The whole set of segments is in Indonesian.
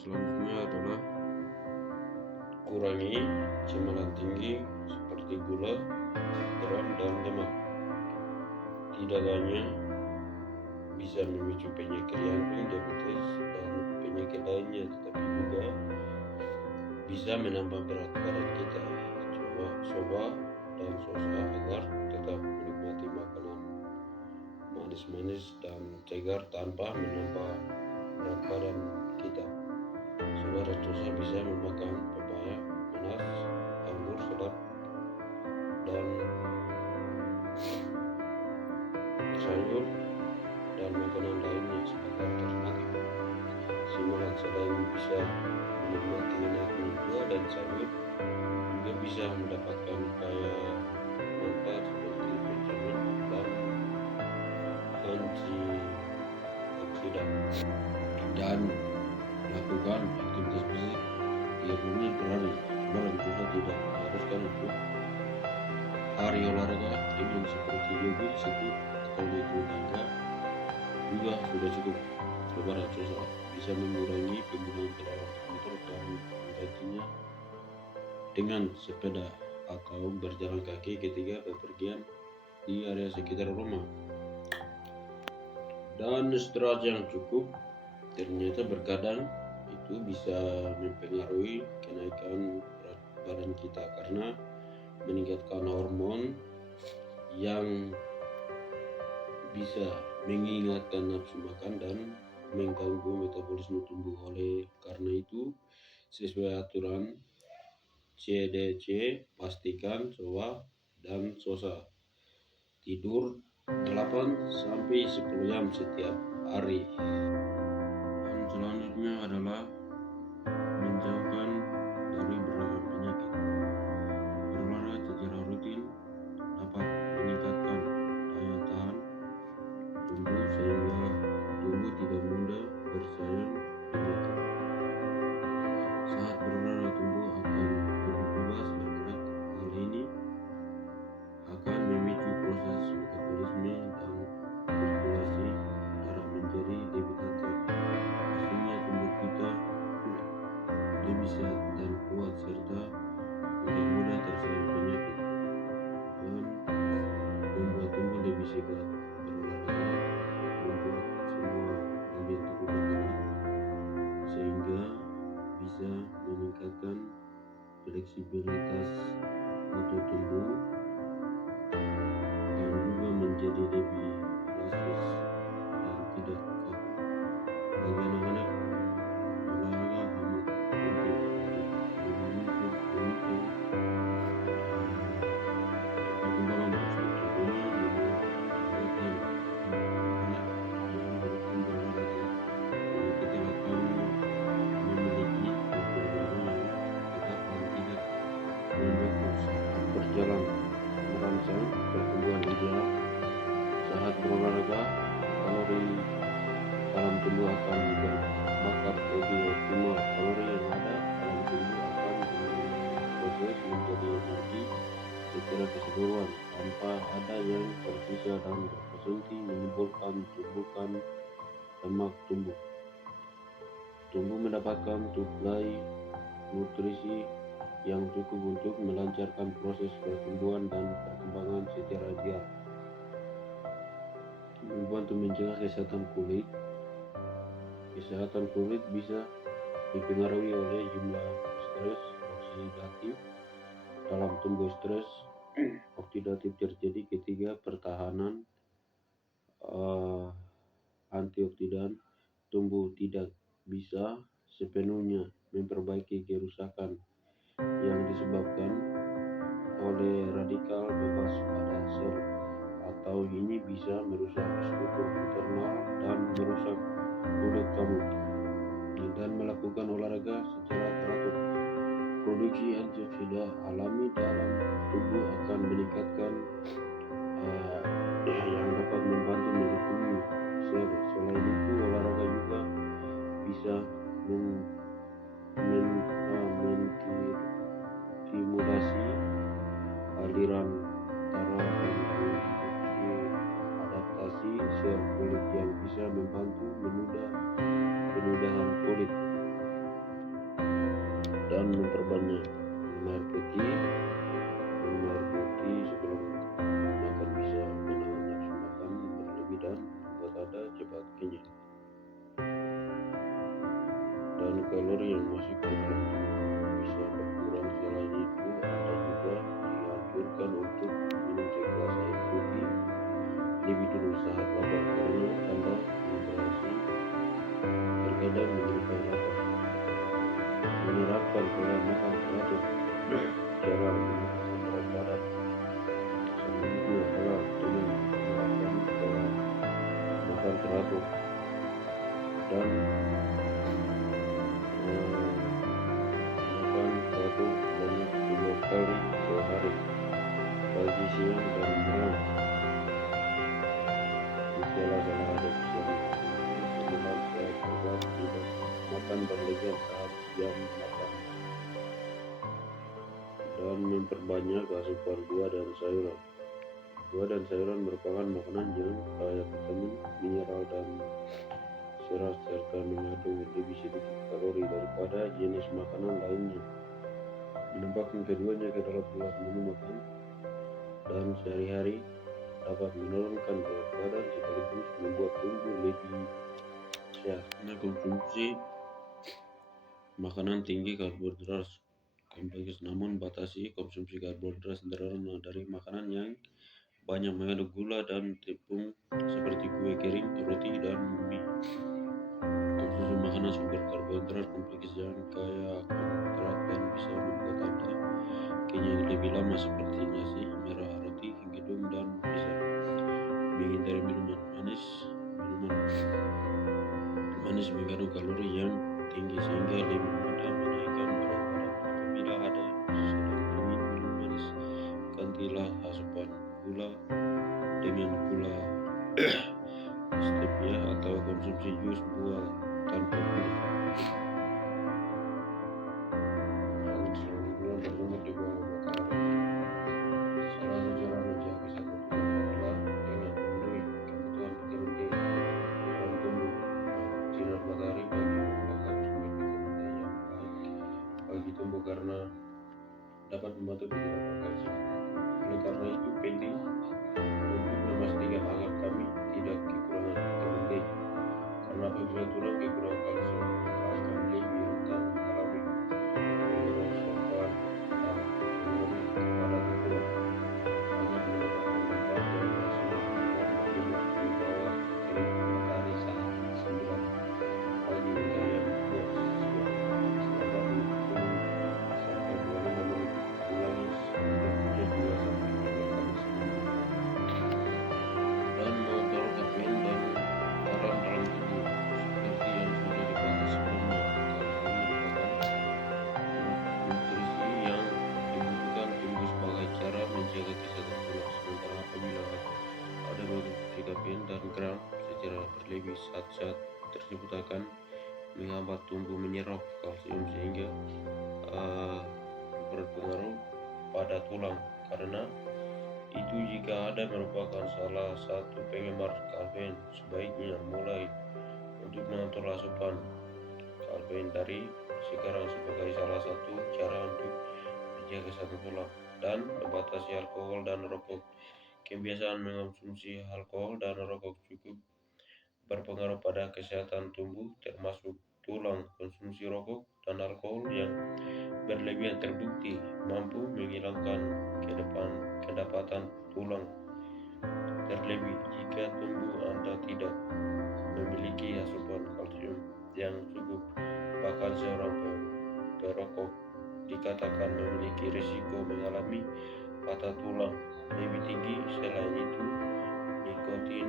selanjutnya adalah kurangi cemaran tinggi seperti gula, garam, dan lemak. Tidak hanya bisa memicu penyakit jantung, diabetes, dan penyakit lainnya, tetapi juga bisa menambah berat badan kita. Coba dan sosa agar tetap menikmati makanan manis-manis dan segar tanpa menambah berat badan kita. Soba dan sosa bisa memakan pepaya, nanas, anggur segar, dan sayur dan makanan lainnya sebagai alternatif. Simulan selain bisa menikmati enaknya buah dan sayur, juga bisa mendapatkan kaya manfaat seperti vitamin dan antioksidan. Dan lakukan aktivitas fisik 30 menit per hari. Sebenarnya juga tidak diharuskan untuk hari olahraga ringan seperti jogging 1 atau naik tangga juga sudah cukup. Coba dan sosa bisa mengurangi penggunaan kendaraan motor dan menggantinya dengan sepeda atau berjalan kaki ketika bepergian di area sekitar rumah. Dan istirahat yang cukup ternyata berkadang itu bisa mempengaruhi kenaikan berat badan kita karena meningkatkan hormon yang bisa mengingatkan nafsu makan dan mengganggu metabolisme tubuh. Oleh karena itu, sesuai aturan CDC, pastikan soba dan sosa tidur 8-10 jam setiap hari. Dan selanjutnya adalah menjauhkan dari beragam penyakit. Berolahraga secara rutin dapat meningkatkan daya tahan tubuh sehingga tubuh tidak mudah bersaing penyakit. Saat berolahraga tubuh akan lebih bebas bergerak. Hal ini akan memicu proses metabolisme dan sirkulasi darah menjadi lebih lancar. Hasilnya tubuh kita lebih sehat dan kuat serta tidak mudah terserang penyakit dan membuat tubuh lebih segar. Berolahraga membuat semua bagian tubuh bergerak sehingga bisa meningkatkan fleksibilitas otot tubuh dan juga menjadi lebih elastis dan tidak kaku. Bagi anak-anak, olahraga amat penting untuk memicu perkembangan struktur tubuhnya. Membuatkan anak yang rutin berolahraga mengikuti lakukan memiliki postur badan yang tegak dan tidak membengkak saat berjalan, merangsang pertumbuhan ideal. Saat berolahraga, kalori dalam tubuh akan dibakar lebih optimal. Kalori yang ada dalam tubuh akan diproses menjadi energi secara keseluruhan tanpa ada yang tersisa dan berkonsumsi, menimbulkan tumbukan lemak tubuh. Tubuh mendapatkan suplai nutrisi yang cukup untuk melancarkan proses pertumbuhan dan perkembangan secara ideal. Membantu mencegah kesehatan kulit. Kesehatan kulit bisa dipengaruhi oleh jumlah stres oksidatif dalam tubuh. Stres oksidatif terjadi ketika pertahanan antioksidan tubuh tidak bisa sepenuhnya memperbaiki kerusakan yang disebabkan oleh radikal bebas pada sel, atau ini bisa merusak struktur internal dan merusak kulit kamu. Dan melakukan olahraga secara teratur, produksi antioksidan alami dalam tubuh akan meningkatkan yang dapat membantu melindungi sel. Selain itu, olahraga juga bisa menstimulasi aliran darah dan memproduksi adaptasi sel kulit yang bisa membantu penudahan kulit. memperbanyak minum air putih sebelum makan bisa menahan nafsu makan berlebih dan membuat Anda cepat kenyang. Dan kalori yang masuk ke dalam tubuh bisa berkurang. Selain itu, Anda juga dianjurkan untuk minum segelas air putih lebih dulu saat lapar, karena Anda dehidrasi terkadang menyebabkan lapar. Menerapkan pola makan teratur. Cara menurunkan berat badan seminggu adalah dengan menerapkan pola makan teratur dan makan teratur banyak 2 kali sehari, pagi, siang, dan malam. Di salah ada bersama sebulan saya coba tidak makan berlebihan saat jam makan dan memperbanyak asupan buah dan sayuran. Buah dan sayuran merupakan makanan yang kaya vitamin, mineral, dan serat serta mengandung lebih sedikit kalori daripada jenis makanan lainnya. Menambahkan keduanya ke dalam pola menu makan dan sehari-hari dapat menurunkan berat badan sekaligus membuat tubuh lebih sehat. Konsumsi makanan tinggi karbohidrat kompleks, namun batasi konsumsi karbohidrat sederhana dari makanan yang banyak mengandung gula dan tepung seperti kue kering, roti, dan mie. Konsumsi makanan sumber karbohidrat kompleks yang kaya akan lemak dan bisa membuat Anda kenyang lebih lama seperti nasi merah, roti, gandum, dan pisang. Menghindari minuman manis mengandung kalori yang tinggi sehingga lebih mudah menaikkan berat badan. Apabila Anda sedang ingin minum manis, gantilah asupan gula dengan gula stevia atau konsumsi jus buah tanpa gula. Gula berjemur di bawah matahari. Salah satu cara menjaga kesehatan tubuh adalah dengan memenuhi kebutuhan vitamin D dalam tubuh. Sinar matahari merupakan sumber vitamin D yang baik bagi tubuh karena dapat membantu penyerapan kalsium. Oleh karena itu penting untuk memastikan agar kami tidak kekurangan vitamin D, karena apabila tulang kekurangan kalsium akan lebih rentan mengalami kerusakan dan penurunan kepadatan tulang. Sangat mendapatkan manfaat dari sinar berjemur di bawah terik matahari saat 9 pagi hingga jam 2 siang selama 20 sampai 25 menit. Ulangi setidaknya 2 sampai 3 kali seminggu. Dan mengatur kafein dan garam dalam tubuh. Seperti yang sudah dibahas sebelumnya, kalsium merupakan nutrisi yang dibutuhkan tubuh sebagai cara menjaga kesehatan tulang. Sementara apabila ada mengkonsumsi kafein dan garam secara berlebih, zat-zat tersebut akan menghambat tubuh menyerap kalsium sehingga berpengaruh pada tulang. Karena itu, jika Anda merupakan salah satu penggemar kafein, sebaiknya mulai untuk mengatur asupan kafein dari sekarang sebagai salah satu cara untuk menjaga kesehatan tulang. Dan membatasi alkohol dan rokok. Kebiasaan mengonsumsi alkohol dan rokok cukup berpengaruh pada kesehatan tubuh, termasuk tulang. Konsumsi rokok dan alkohol yang berlebihan terbukti mampu menghilangkan kedapatan tulang, terlebih jika tubuh Anda tidak memiliki asupan kalsium yang cukup. Bahkan seorang perokok dikatakan memiliki risiko mengalami patah tulang lebih tinggi. Selain itu, nikotin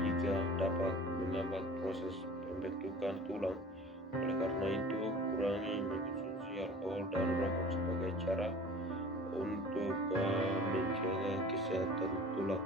juga dapat menghambat proses pembentukan tulang. Oleh karena itu, kurangi mengkonsumsi alkohol dan rokok sebagai cara untuk menjaga kesehatan tulang.